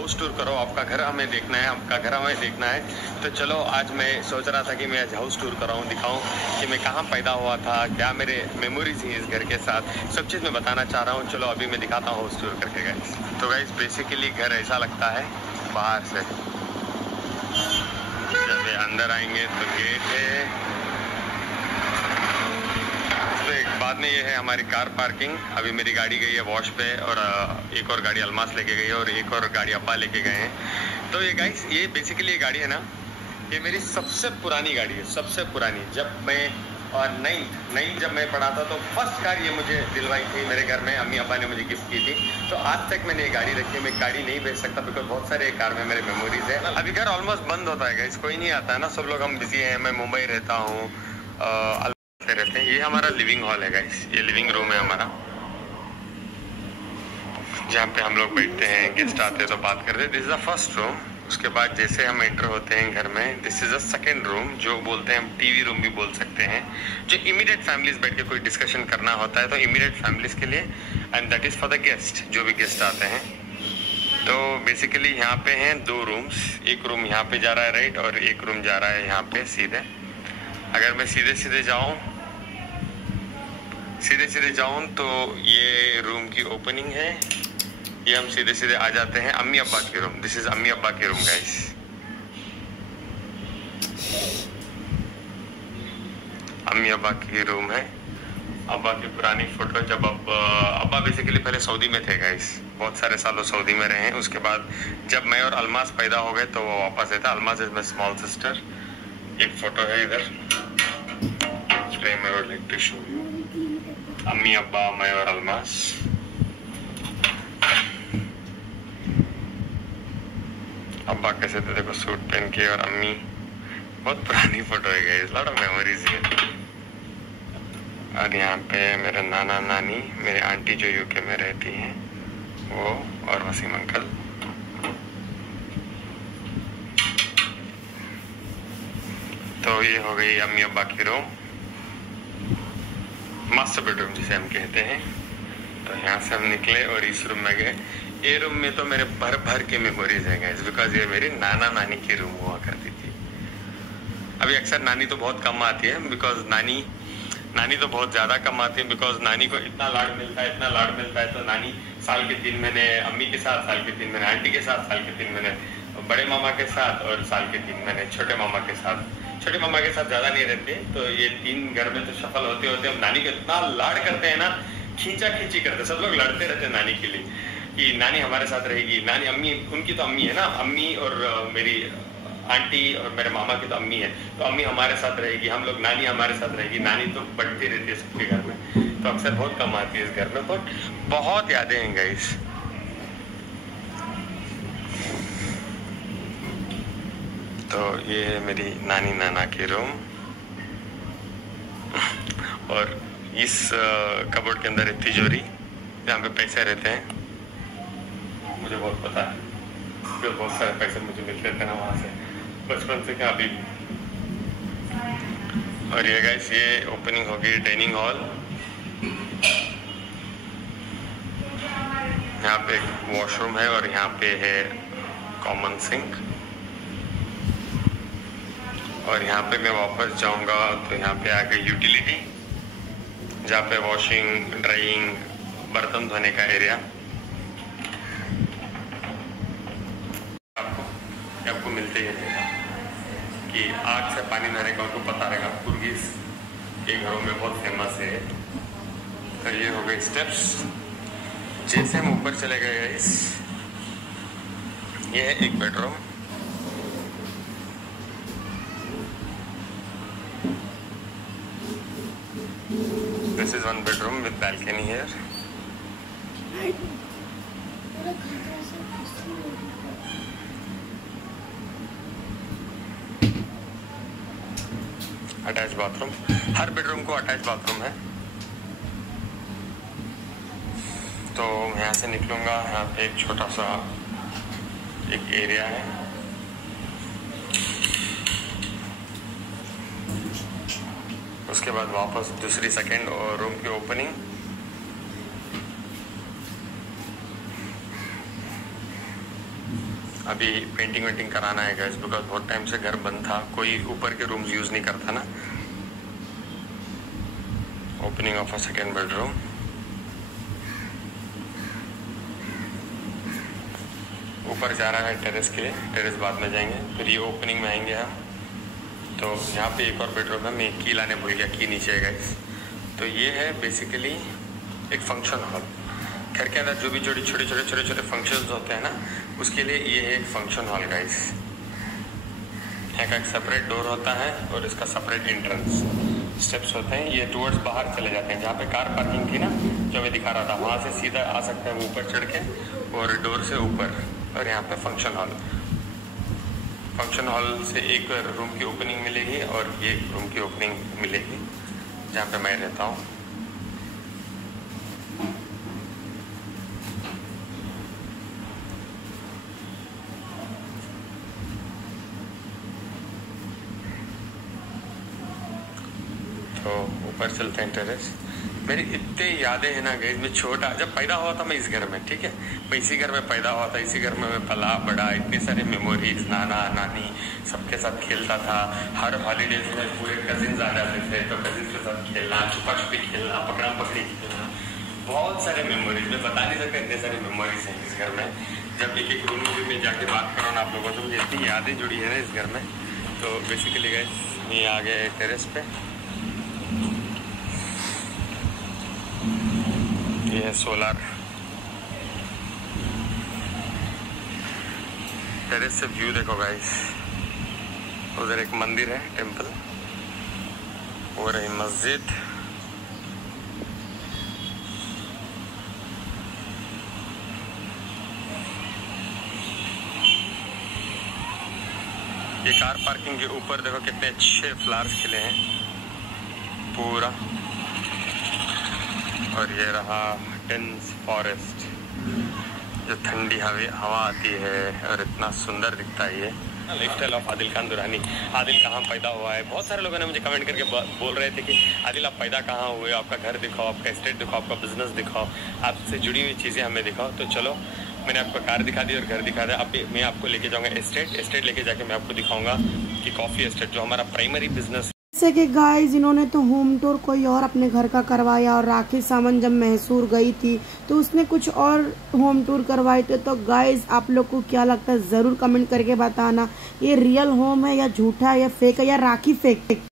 House tour करो, आपका घर हमें देखना है, आपका घर हमें देखना है। तो चलो आज मैं सोच रहा था कि मैं आज हाउस टूर कराऊं, दिखाऊं कि मैं कहां पैदा हुआ था, क्या मेरे मेमोरीज हैं इस घर के साथ, सब चीज़ मैं बताना चाह रहा हूं। चलो अभी मैं दिखाता हूँ हाउस टूर करके गाइस। तो गाइस बेसिकली घर ऐसा लगता है बाहर से, जब ये अंदर आएंगे तो गेट है, तो एक बाद में ये है हमारी कार पार्किंग। अभी मेरी गाड़ी गई है वॉश पे, और एक और गाड़ी अलमास लेके गई है, और एक और गाड़ी अब्बा लेके गए हैं। तो ये गाइस, ये बेसिकली ये गाड़ी है ना, ये मेरी सबसे पुरानी गाड़ी है, सबसे पुरानी। जब मैं और नाइन्थ जब मैं पढ़ा था, तो फर्स्ट कार ये मुझे दिलवाई थी मेरे घर में, अम्मी अब्बा ने मुझे गिफ्ट की थी। तो आज तक मैंने ये गाड़ी रखी है। मैं गाड़ी नहीं बेच सकता बिकॉज बहुत सारे कार में मेरे मेमोरीज है। अभी घर ऑलमोस्ट बंद होता है गाइस, कोई नहीं आता है ना, सब लोग हम बिजी हैं। मैं मुंबई रहता हूँ, रहते हैं। ये हमारा लिविंग हॉल है गाइस, ये लिविंग रूम है हमारा, जहाँ पे हम लोग बैठते हैं, गेस्ट आते हैं तो बात करते हैं। This is the first room. उसके बाद जैसे हम एंटर होते हैं घर में, this is the second room, जो बोलते हैं हम टीवी रूम भी बोल सकते हैं, जो इमीडिएट फैमिलीज बैठ के कोई डिस्कशन करना होता है तो इमीडिएट फैमिलीज के लिए, and that is for the guest, जो भी गेस्ट आते हैं। तो बेसिकली यहाँ पे हैं दो रूम्स, एक रूम यहाँ पे जा रहा है राइट, और एक रूम जा रहा है यहाँ पे सीधे। अगर मैं सीधे सीधे जाऊं तो ये रूम की ओपनिंग है, ये हम सीधे सीधे आ जाते हैं अम्मी अब्बा के रूम। दिस इज अम्मी अब्बा के रूम गाइस। अम्मी अब्बा की रूम है। अब्बा की पुरानी फोटो, जब अब्बा बेसिकली पहले सऊदी में थे गाइस, बहुत सारे सालों सऊदी में रहे हैं। उसके बाद जब मैं और अलमास पैदा हो गए तो वो वापस आए थे। Almas is my small sister. एक फोटो है इधर, अम्मी अब्बा मैं और अलमास। अब्बा कैसे थे देखो, सूट पहन के, और अम्मी, बहुत पुरानी फोटो है गाइस, लॉट ऑफ मेमोरीज है। और यहाँ पे मेरे नाना नानी, मेरे आंटी जो यूके में रहती हैं वो, और वसीम अंकल। तो ये हो गई अम्मी अब्बा की रूम, मास्टर बेडरूम जिसे हम कहते हैं। तो यहाँ से हम निकले और इस रूम में गए। ये रूम में तो मेरे भर भर के मेमोरीज हैं गाइस, बिकॉज ये मेरी नाना नानी की रूम हुआ करती थी। अभी अक्सर नानी तो बहुत कम आती है, बिकॉज नानी तो बहुत ज़्यादा कम आती है, बिकॉज नानी को इतना लाड मिलता है, इतना लाड मिलता है। तो नानी साल के 3 महीने अम्मी के साथ, साल के 3 महीने आंटी के साथ, साल के 3 महीने बड़े मामा के साथ, और साल के 3 महीने छोटे मामा के साथ। छोटे मामा के साथ ज़्यादा नहीं रहते, तो ये 3 घर में तो सफल होते होते हम नानी को इतना लाड करते हैं ना, खींचा खींची करते, सब लोग लड़ते रहते हैं नानी के लिए कि नानी हमारे साथ रहेगी। नानी, अम्मी, उनकी तो अम्मी है ना, अम्मी और मेरी आंटी और मेरे मामा की तो अम्मी है, तो अम्मी हमारे साथ रहेगी, हम लोग, नानी हमारे साथ रहेगी। नानी तो बढ़ती रहती है सबके घर में, तो अक्सर बहुत कम आती है इस घर में, बट बहुत यादें हैं गाइस। तो ये है मेरी नानी नाना की रूम, और इस कबोर्ड के अंदर एक तिजोरी जहाँ पे पैसे रहते हैं। मुझे बहुत पता है, क्योंकि बहुत सारे पैसे मुझे मिलते थे ना वहाँ से, बचपन से क्या अभी भी। और ये गाइस, ये ओपनिंग होगी डाइनिंग हॉल। यहाँ पे एक वॉशरूम है, और यहाँ पे है कॉमन सिंक। और यहाँ पे मैं वापस जाऊँगा तो यहाँ पे आ गई यूटिलिटी, जहाँ पे वॉशिंग, ड्राइंग, बर्तन धोने का एरिया। आपको मिलते ही रहेगा कि आग से पानी नहाने का, उनको पता रहेगा, पुर्गिस के घरों में बहुत फेमस है। तो ये हो गई स्टेप्स। जैसे हम ऊपर चले गए गाइस, ये है एक bedroom. This is one bedroom with balcony here. Attach bathroom, her bedroom को अटैच बाथरूम है। तो यहाँ से निकलूंगा, यहाँ पे एक छोटा सा एक एरिया है। उसके बाद वापस दूसरी सेकेंड और रूम की ओपनिंग। अभी पेंटिंग वेंटिंग कराना है गाइस, बिकॉज बहुत टाइम से घर बंद था, कोई ऊपर के रूम्स यूज नहीं करता ना। Opening of a second bedroom. ऊपर जा रहा है टेरेस के लिए, टेरेस बाद में जाएंगे, फिर ये ओपनिंग में आएंगे हम। तो यहाँ पे एक और बेडरूम है, मैं की लाने भूल गया, की नीचे है गाइस। तो ये है बेसिकली एक फंक्शन हॉल। घर के अंदर जो भी छोटे छोटे फंक्शंस होते हैं ना, उसके लिए ये है एक फंक्शन हॉल गाइस। यहाँ का एक सेपरेट डोर होता है और इसका सेपरेट एंट्रेंस स्टेप्स होते हैं। ये टुवर्ड्स बाहर चले जाते हैं, जहाँ पे कार पार्किंग थी ना जो मैं दिखा रहा था, वहाँ से सीधा आ सकते हैं ऊपर चढ़ के और डोर से ऊपर। और यहाँ पे फंक्शन हॉल से एक रूम की ओपनिंग मिलेगी और ये रूम की ओपनिंग मिलेगी जहाँ पे मैं रहता हूँ। तो ऊपर चलते हैं टेरेस। मेरी इतनी यादें हैं ना गई, मैं छोटा जब पैदा हुआ था मैं इस घर में, ठीक है, मैं इसी घर में पैदा हुआ था, इसी घर में मैं पला बड़ा। इतनी सारी मेमोरीज, नाना नानी सबके साथ खेलता था। हर हॉलीडेज में पूरे कजिन्स आ जाते थे, तो कजिन्स के साथ खेलना, छुपा छुपी खेलना, पकड़ा पकड़ी खेलना, बहुत सारे मेमोरीज। मैं बता नहीं सकता, इतने सारी मेमोरीज हैं इस घर में। जब एक एक रूम में जाके बात करो ना आप लोगों से, मुझे इतनी यादें जुड़ी है ना इस घर में। तो बेसिकली गाइस ये आ गए टेरेस पे। ये है सोलर। टेरेस से व्यू देखो गाइस, उधर एक मंदिर है, टेंपल, वो रही मस्जिद। ये कार पार्किंग के ऊपर देखो कितने अच्छे फ्लावर्स खिले हैं पूरा। और ये रहा डेंस फॉरेस्ट, जो ठंडी हवा आती है और इतना सुंदर दिखता है। ये लाइफस्टाइल ऑफ आदिल खान दुरानी। आदिल कहाँ पैदा हुआ है, बहुत सारे लोगों ने मुझे कमेंट करके बोल रहे थे कि आदिल आप पैदा कहाँ हुए, आपका घर दिखाओ, आपका स्टेट दिखाओ, आपका बिजनेस दिखाओ, आपसे जुड़ी हुई चीज़ें हमें दिखाओ। तो चलो मैंने आपको कार दिखा दी और घर दिखा दिया। अब मैं आपको लेके जाऊँगा एस्टेट लेके जाके मैं आपको दिखाऊँगा कि कॉफ़ी एस्टेट जो हमारा प्राइमरी बिजनेस। जैसे कि गाइस इन्होंने तो होम टूर कोई और अपने घर का करवाया, और राखी सावंत जब मैसूर गई थी तो उसने कुछ और होम टूर करवाए थे। तो गाइस आप लोग को क्या लगता है ज़रूर कमेंट करके बताना, ये रियल होम है या झूठा है या फेक है या राखी फेक।